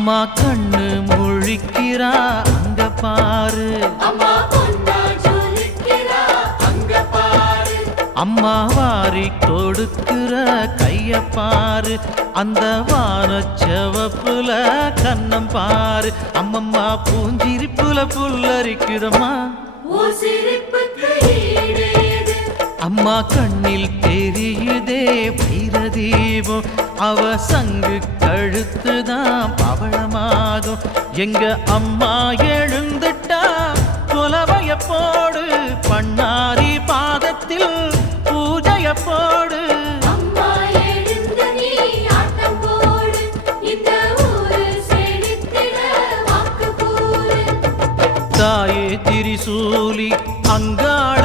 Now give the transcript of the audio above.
அம்மா கண்ணு முழிக்கிறா அங்க பாரு, அம்மா வாரி கொடுக்கிற கைய பாரு, அந்த வானச்சவப்புல கண்ணம் பாரு. அம்மம்மா பூஞ்சிரிப்புல புல்லரிக்குதம்மா, அம்மா கண்ணில் தெரியுதே வைரதீபம், அவ சங்கு கழுத்துதான் பவளமாகும். எங்க அம்மா எழுந்துட்டா குலவைய போடு, பண்ணாரி பாதத்தில் பூஜைய போடு. தாயே திரிசூலி அங்காள